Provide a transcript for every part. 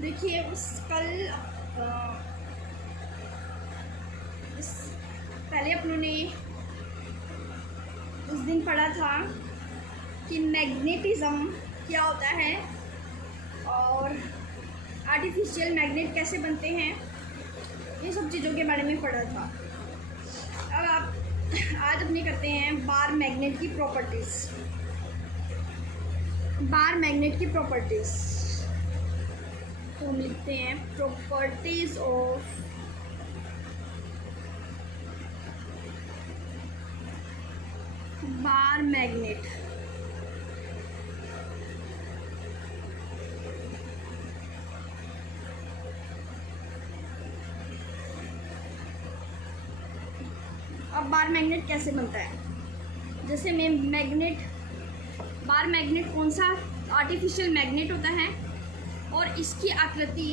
देखिए पहले अपनों ने उस दिन पढ़ा था कि मैग्नेटिज्म क्या होता है और आर्टिफिशियल मैग्नेट कैसे बनते हैं, ये सब चीज़ों के बारे में पढ़ा था। अब आज अपने करते हैं बार मैग्नेट की प्रॉपर्टीज़। बार मैग्नेट की प्रॉपर्टीज़ तो हम लिखते हैं प्रॉपर्टीज़ ऑफ बार मैग्नेट। अब बार मैग्नेट कैसे बनता है, जैसे बार मैग्नेट कौन सा आर्टिफिशियल मैग्नेट होता है और इसकी आकृति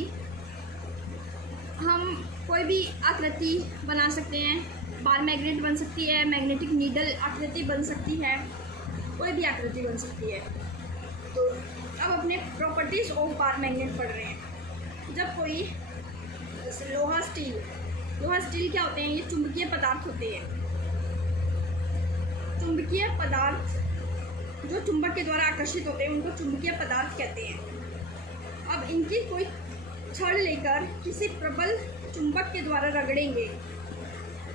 हम कोई भी आकृति बना सकते हैं। बार मैग्नेट बन सकती है, मैग्नेटिक नीडल आकृति बन सकती है, कोई भी आकृति बन सकती है। तो अब अपने प्रॉपर्टीज़ ऑफ बार मैग्नेट पढ़ रहे हैं। जब कोई जैसे लोहा स्टील क्या होते हैं, ये चुंबकीय पदार्थ होते हैं। चुंबकीय पदार्थ जो चुंबक के द्वारा आकर्षित होते हैं उनको चुंबकीय पदार्थ कहते हैं। अब इनकी कोई छड़ लेकर किसी प्रबल चुंबक के द्वारा रगड़ेंगे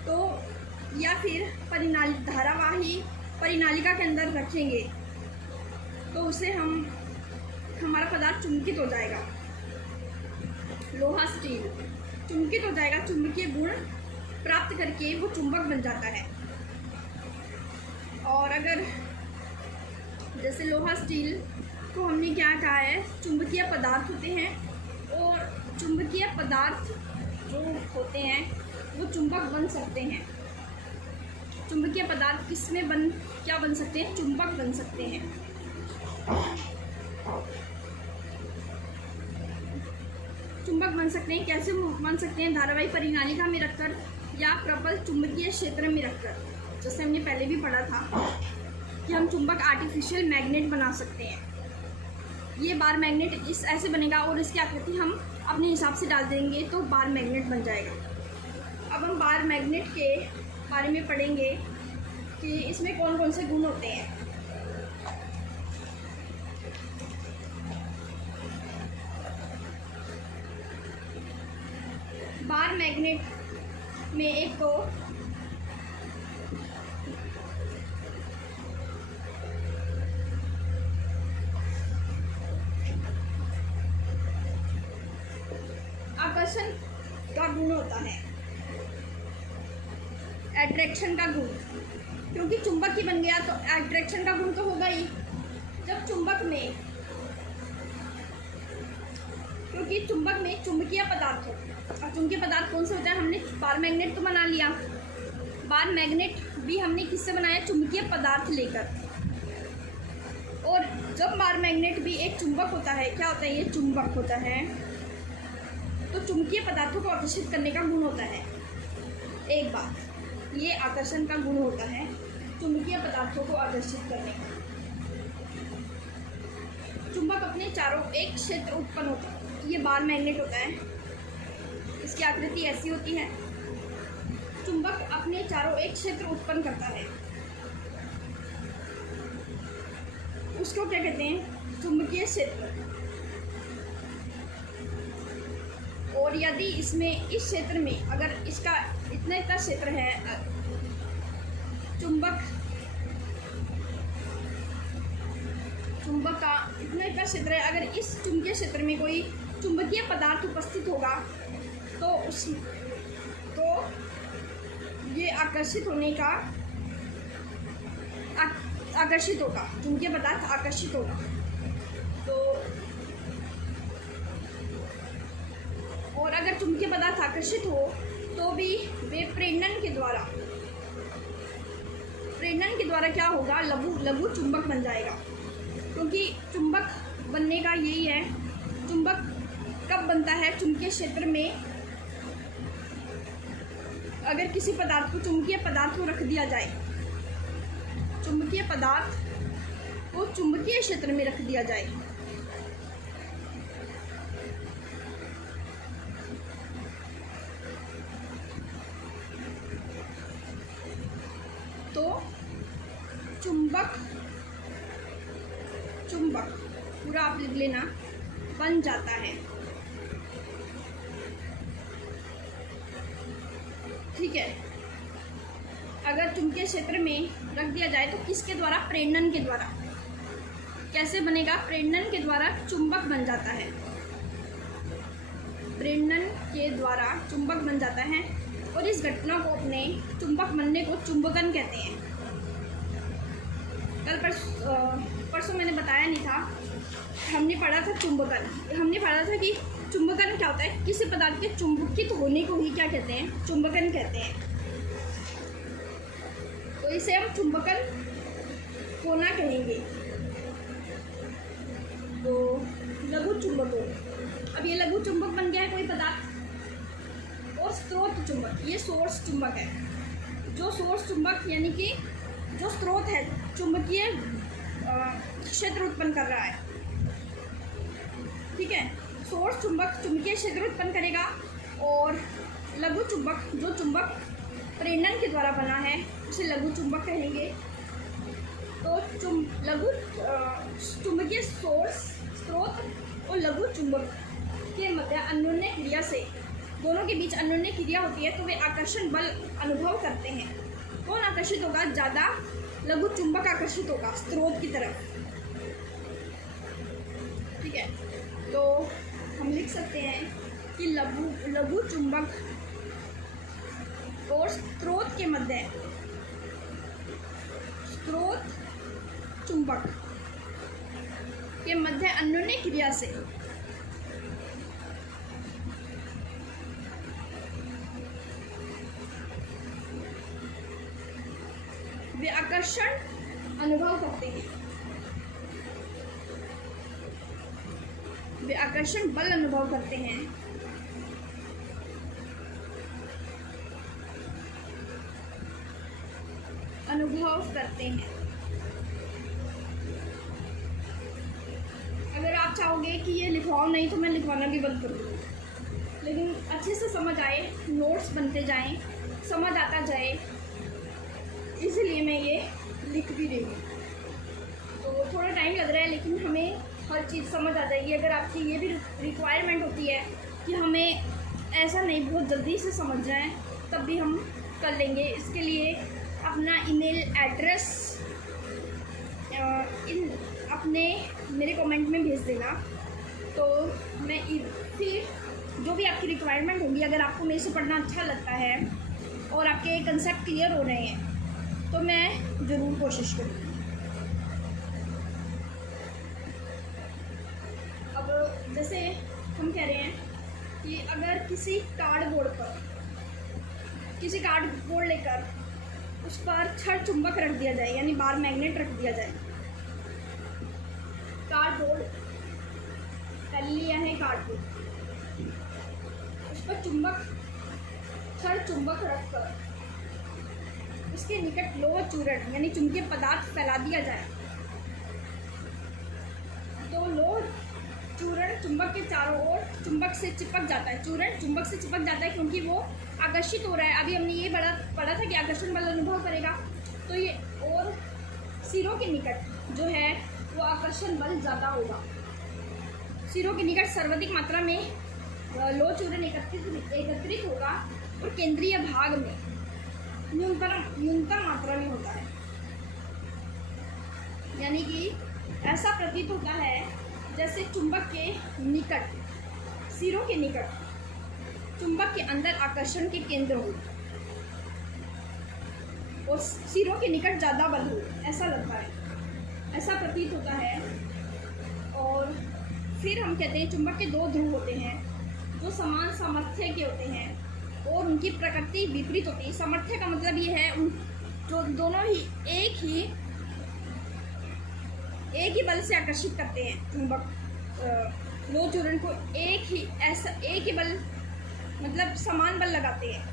तो या फिर धारावाही परिनालिका के अंदर रखेंगे तो उसे हमारा पदार्थ चुंबकित हो जाएगा। लोहा स्टील चुंबकित हो जाएगा, चुंबकीय गुण प्राप्त करके वो चुंबक बन जाता है। और अगर जैसे लोहा स्टील को हमने क्या कहा है, चुंबकीय पदार्थ होते हैं और चुंबकीय पदार्थ जो होते हैं वो चुंबक बन सकते हैं। चुंबकीय पदार्थ क्या बन सकते हैं, चुंबक बन सकते हैं। चुंबक बन सकते हैं, कैसे बन सकते हैं, धारावाही परिनालिका में रखकर या प्रबल चुंबकीय क्षेत्र में रखकर। जैसे हमने पहले भी पढ़ा था कि हम चुंबक आर्टिफिशियल मैग्नेट बना सकते हैं। ये बार मैग्नेट ऐसे बनेगा और इसकी आकृति हम अपने हिसाब से डाल देंगे तो बार मैग्नेट बन जाएगा। अब हम बार मैग्नेट के बारे में पढ़ेंगे कि इसमें कौन कौन से गुण होते हैं। बार मैग्नेट में एक तो आकर्षण का गुण होता है, अट्रैक्शन का गुण, क्योंकि चुंबक ही बन गया तो अट्रैक्शन का गुण तो होगा ही। जब चुंबक में चुंबकीय पदार्थ हो, और चुंबकीय पदार्थ कौन से होता है, हमने बार मैग्नेट तो बना लिया। बार मैग्नेट भी हमने किससे बनाया, चुंबकीय पदार्थ लेकर। और जब बार मैग्नेट भी एक चुंबक होता है, क्या होता है, ये चुंबक होता है, तो चुंबकीय पदार्थों को आकर्षित करने का गुण होता है। एक बात, ये आकर्षण का गुण होता है, चुंबकीय पदार्थों को आकर्षित करने का। चुंबक अपने चारों एक क्षेत्र उत्पन्न होता है, ये बार मैग्नेट होता है, इसकी आकृति ऐसी होती है। चुंबक अपने चारों एक क्षेत्र उत्पन्न करता है, उसको क्या कहते हैं, चुंबकीय क्षेत्र। और यदि इसमें इस क्षेत्र में अगर इसका इतना क्षेत्र है, चुंबक का इतना क्षेत्र है, अगर इस चुंबकीय क्षेत्र में कोई चुंबकीय पदार्थ उपस्थित होगा तो ये आकर्षित होगा, चुंबकीय पदार्थ आकर्षित होगा। तो और अगर चुंबकीय पदार्थ आकर्षित हो तो भी वे प्रेरणन के द्वारा क्या होगा, लघु चुंबक बन जाएगा। क्योंकि चुंबक बनने का यही है, चुंबक कब बनता है, चुंबकीय क्षेत्र में अगर किसी पदार्थ को चुंबकीय पदार्थ को रख दिया जाए, चुंबकीय पदार्थ को चुंबकीय क्षेत्र में रख दिया जाए चुंबक, पूरा आप लिख लेना, बन जाता है। ठीक है, अगर चुंबकीय क्षेत्र में रख दिया जाए तो किसके द्वारा? प्रेरणन के द्वारा। कैसे बनेगा? प्रेरणन के द्वारा चुंबक बन जाता है। प्रेरणन के द्वारा चुंबक बन जाता है और इस घटना को, अपने चुंबक बनने को चुंबकन कहते हैं। कल परसों मैंने बताया नहीं था, हमने पढ़ा था चुंबकन। हमने पढ़ा था कि चुंबकन क्या होता है, किसी पदार्थ के चुंबकित होने को ही क्या कहते हैं? चुंबकन कहते हैं। तो इसे हम चुंबकन होना कहेंगे। तो लघु चुंबक हो। अब ये लघु चुंबक बन गया है कोई पदार्थ। और स्रोत चुंबक, ये सोर्स चुंबक है। जो सोर्स चुंबक यानी कि जो स्रोत है, चुंबकीय क्षेत्र उत्पन्न कर रहा है। ठीक है, सोर्स चुंबक चुंबकीय क्षेत्र उत्पन्न करेगा और लघु चुंबक, जो चुंबक प्रेरणन के द्वारा बना है, उसे लघु चुंबक कहेंगे। तो लघु चुंबकीय स्रोत और लघु चुंबक के मध्य अन्योन्य क्रिया से, दोनों के बीच अन्योन्य क्रिया होती है, तो वे आकर्षण बल अनुभव करते हैं। कौन आकर्षित होगा? ज़्यादा लघु चुंबक आकर्षित होगा स्रोत की तरफ। ठीक है, तो हम लिख सकते हैं कि लघु चुंबक और स्रोत के मध्य, स्रोत चुंबक के मध्य अन्योन्य क्रिया से वे आकर्षण अनुभव करते हैं। वे आकर्षण बल अनुभव करते हैं। अगर आप चाहोगे कि ये लिखवाओ नहीं तो मैं लिखवाना भी बंद कर दूँगी, लेकिन अच्छे से समझ आए, नोट्स बनते जाएं, समझ आता जाए, इसलिए मैं ये लिख भी रही हूँ। तो थोड़ा टाइम लग रहा है, लेकिन हमें हर चीज़ समझ आ जाएगी। अगर आपकी ये भी रिक्वायरमेंट होती है कि हमें ऐसा नहीं बहुत जल्दी से समझ जाए, तब भी हम कर लेंगे। इसके लिए अपना ईमेल एड्रेस अपने मेरे कमेंट में भेज देना। तो मैं फिर जो भी आपकी रिक्वायरमेंट होगी, अगर आपको मेरे से पढ़ना अच्छा लगता है और आपके कंसेप्ट क्लियर हो रहे हैं, तो मैं ज़रूर कोशिश करूँगी। अब जैसे हम कह रहे हैं कि अगर किसी कार्डबोर्ड लेकर उस पर छड़ चुंबक रख दिया जाए, यानी बार मैग्नेट रख दिया जाए। कार्डबोर्ड पहले लिया है, कार्डबोर्ड, उस पर छड़ चुंबक रखकर उसके निकट लोह चूर्ण यानी चुंबकीय पदार्थ फैला दिया जाए, तो लोह चूर्ण चुंबक के चारों ओर चुंबक से चिपक जाता है। चूर्ण चुंबक से चिपक जाता है क्योंकि वो आकर्षित हो रहा है। अभी हमने ये पढ़ा था कि आकर्षण बल अनुभव करेगा, तो ये और सिरों के निकट जो है वो आकर्षण बल ज़्यादा होगा। सिरों के निकट सर्वाधिक मात्रा में लोह चूर्ण एकत्रित होगा और केंद्रीय भाग में न्यूनतम मात्रा में होता है। यानी कि ऐसा प्रतीत होता है जैसे चुंबक के निकट, सिरों के निकट चुंबक के अंदर आकर्षण के केंद्र हो और सिरों के निकट ज़्यादा बल हो, ऐसा लगता है, ऐसा प्रतीत होता है। और फिर हम कहते हैं चुंबक के दो ध्रुव होते हैं जो समान सामर्थ्य के होते हैं और उनकी प्रकृति विपरीत होती है। सामर्थ्य का मतलब ये है जो दोनों ही एक ही बल से आकर्षित करते हैं चुंबक लोह चूर्ण को, एक ही बल मतलब समान बल लगाते हैं।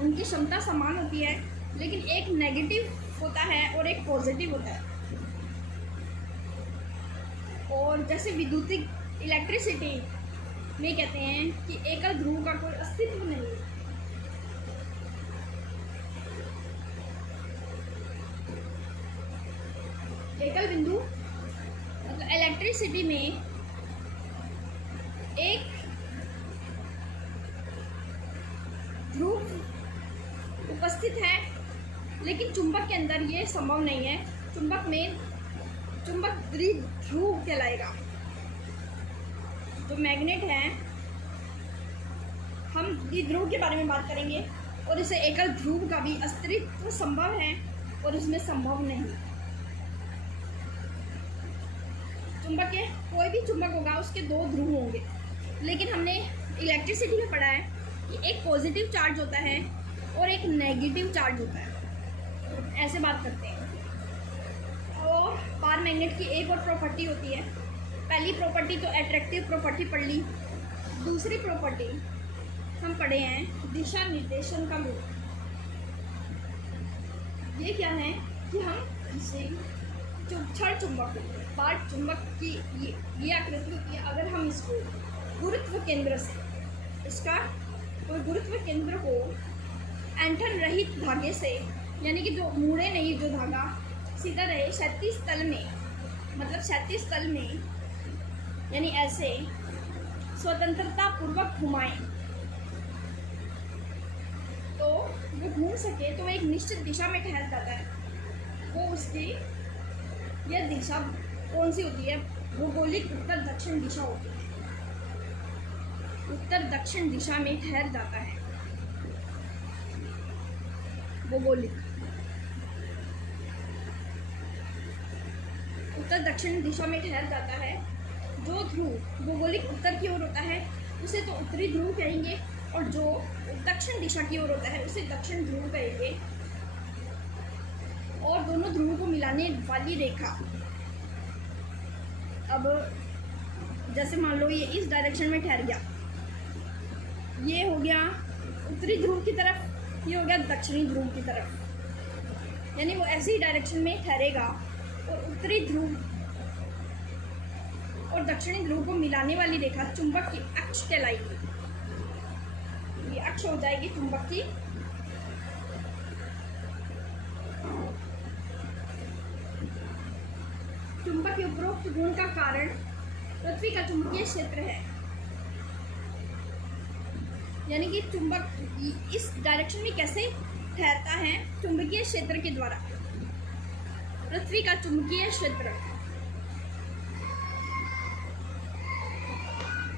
उनकी क्षमता समान होती है, लेकिन एक नेगेटिव होता है और एक पॉजिटिव होता है। और जैसे विद्युतिक इलेक्ट्रिसिटी में कहते हैं कि एकल ध्रुव का कोई अस्तित्व नहीं। एकल बिंदु मतलब इलेक्ट्रिसिटी में एक ध्रुव उपस्थित है, लेकिन चुंबक के अंदर ये संभव नहीं है। चुंबक द्विध्रुव कहलाएगा। जो मैग्नेट है, हम द्विध्रुव के बारे में बात करेंगे, और इसे एकल ध्रुव का भी अस्तित्व संभव है और इसमें संभव नहीं। चुंबक के कोई भी चुंबक होगा उसके दो ध्रुव होंगे, लेकिन हमने इलेक्ट्रिसिटी में पढ़ा है कि एक पॉजिटिव चार्ज होता है और एक नेगेटिव चार्ज होता है। ऐसे बात करते हैं। और पार मैग्नेट की एक और प्रॉपर्टी होती है। पहली प्रॉपर्टी तो अट्रैक्टिव प्रॉपर्टी पढ़ ली। दूसरी प्रॉपर्टी हम पढ़े हैं दिशा निर्देशन का गुण। ये क्या है कि हम इसे क्षण चुंबक, पार चुंबक की ये आकृति होती है। अगर हम इसको गुरुत्व केंद्र से, इसका कोई गुरुत्व केंद्र को ऐंठन रहित धागे से, यानी कि जो मुड़े नहीं, जो धागा सीधा रहे क्षैतिज तल में, मतलब क्षैतिज तल में, यानी ऐसे स्वतंत्रता पूर्वक घुमाएं तो वो घूम सके, तो वो एक निश्चित दिशा में ठहर जाता है। वो उसकी यह दिशा कौन सी होती है? भौगोलिक उत्तर दक्षिण दिशा होती है। उत्तर दक्षिण दिशा में ठहर जाता है भौगोलिक। उत्तर दक्षिण दिशा में ठहर जाता है। जो ध्रुव भौगोलिक उत्तर की ओर होता है उसे तो उत्तरी ध्रुव कहेंगे, और जो दक्षिण दिशा की ओर होता है उसे दक्षिण ध्रुव कहेंगे। और दोनों ध्रुवों को मिलाने वाली रेखा, अब जैसे मान लो ये इस डायरेक्शन में ठहर गया, ये हो गया उत्तरी ध्रुव की तरफ, ये हो गया दक्षिणी ध्रुव की तरफ, यानी वो ऐसी ही डायरेक्शन में ठहरेगा। और उत्तरी ध्रुव और दक्षिणी ध्रुव को मिलाने वाली रेखा चुंबक की अक्ष कहलाएगी। ये अक्ष हो जाएगी चुंबक की। चुंबक के उपरोक्त गुण का कारण पृथ्वी का चुंबकीय क्षेत्र है, यानी कि चुंबक इस डायरेक्शन में कैसे ठहरता है? चुंबकीय क्षेत्र के द्वारा। पृथ्वी का चुंबकीय क्षेत्र